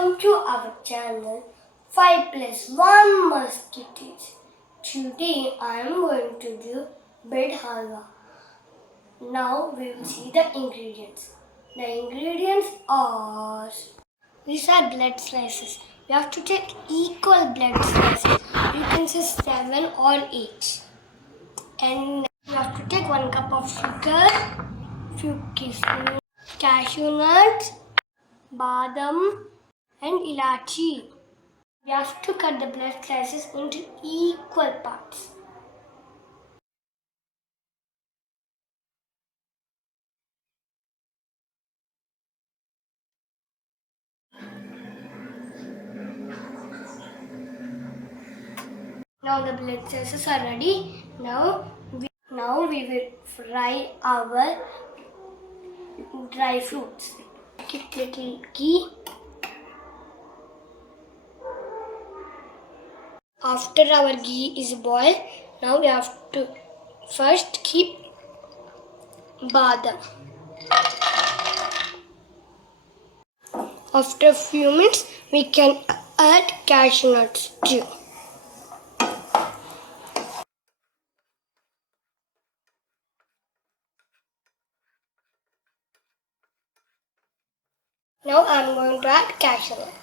Welcome to our channel 5plus1 musketeers. Today I am going to do bread halwa. Now we will see the ingredients. The ingredients are, these are blood slices. We have to take equal blood slices. You can say 7 or 8. And you have to take 1 cup of sugar, few kismis, cashew nuts, badam and ilachi. We have to cut the blood slices into equal parts. Now the blood slices are ready. Now we will fry our dry fruits. Keep little ghee. After our ghee is boiled, now we have to first keep badam. After a few minutes, we can add cashew nuts too. Now I am going to add cashew nuts.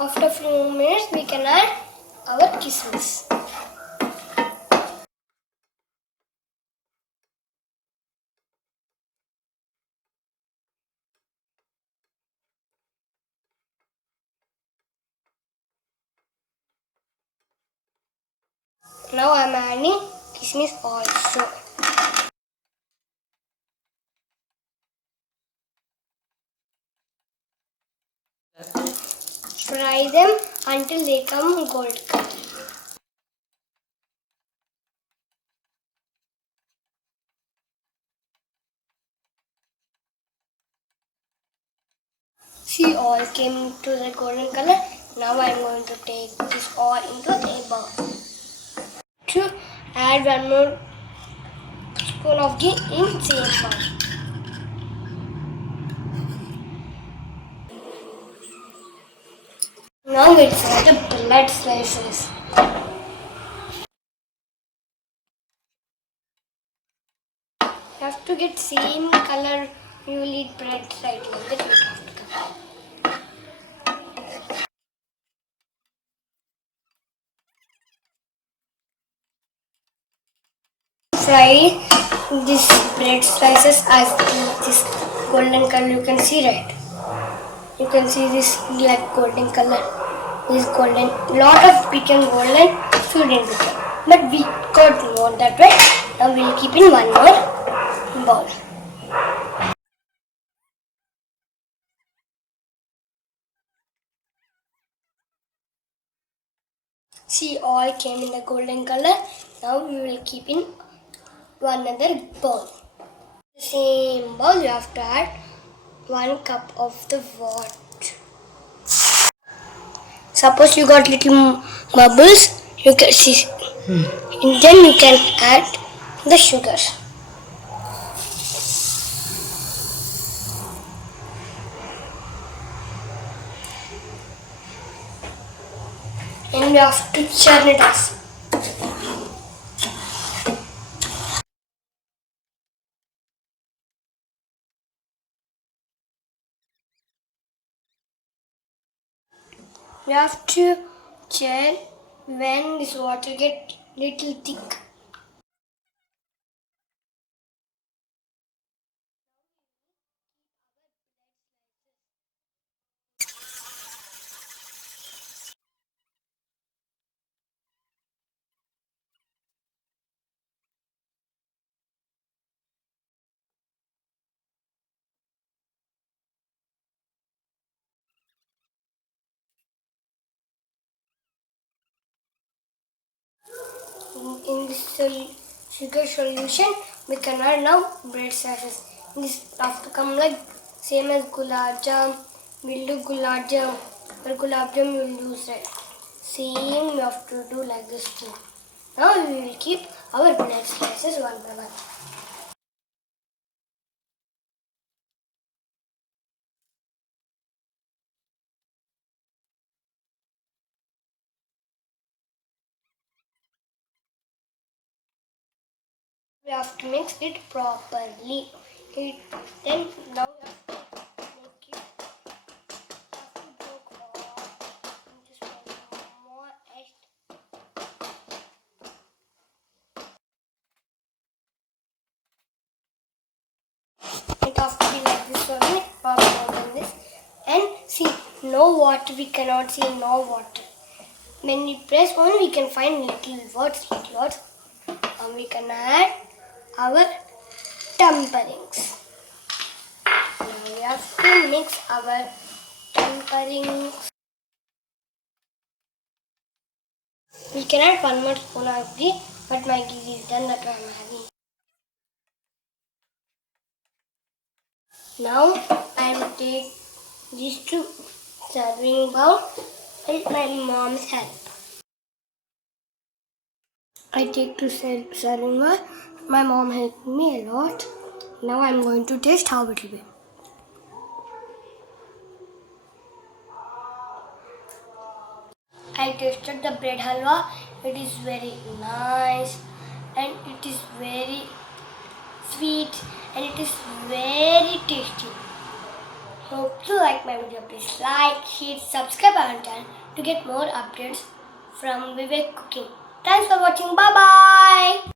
After a few minutes, we can add our kismis. Now I am adding kismis also. Fry them until they come gold color. See, all came to the golden color. Now I am going to take this all into a bowl. To add 1 more spoon of ghee in same bowl. Now it's add the blood slices. You have to get same color. You will eat bread right like that. You have to come. Fry this bread slices as this golden color. You can see, right? You can see this like golden color. This golden. Lot of became golden. Few didn't become. But we got more that way. Now we'll keep in 1 more bowl. See, all came in the golden color. Now we will keep in one other bowl. The same bowl you have to add 1 cup of the water. Suppose you got little bubbles, you can see, and then you can add the sugar. And you have to churn it off. You have to churn when this water get little thick. In this sugar solution, we can add now bread slices. This have to come like same as gulab jam. We'll do gulab jam, or gulab jam you will use right. Same you have to do like this too. Now we will keep our bread slices one by one. We have to mix it properly. Then now we have to make it. Have to go just one more egg. It has to be like this only, not more than this. And see, no water. We cannot see no water. When we press on, we can find little words. And we can add our temperings. Now we have to mix our temperings. We can add one more spoon of ghee, but my ghee is done, that I'm having. Now I will take these two serving bowl with my mom's help. I take two serving bowl. My mom helped me a lot. Now I'm going to taste how it will be. I tasted the bread halwa. It is very nice and it is very sweet and it is very tasty. Hope you like my video. Please like, share, subscribe our channel to get more updates from Vivek Cooking. Thanks for watching. Bye bye.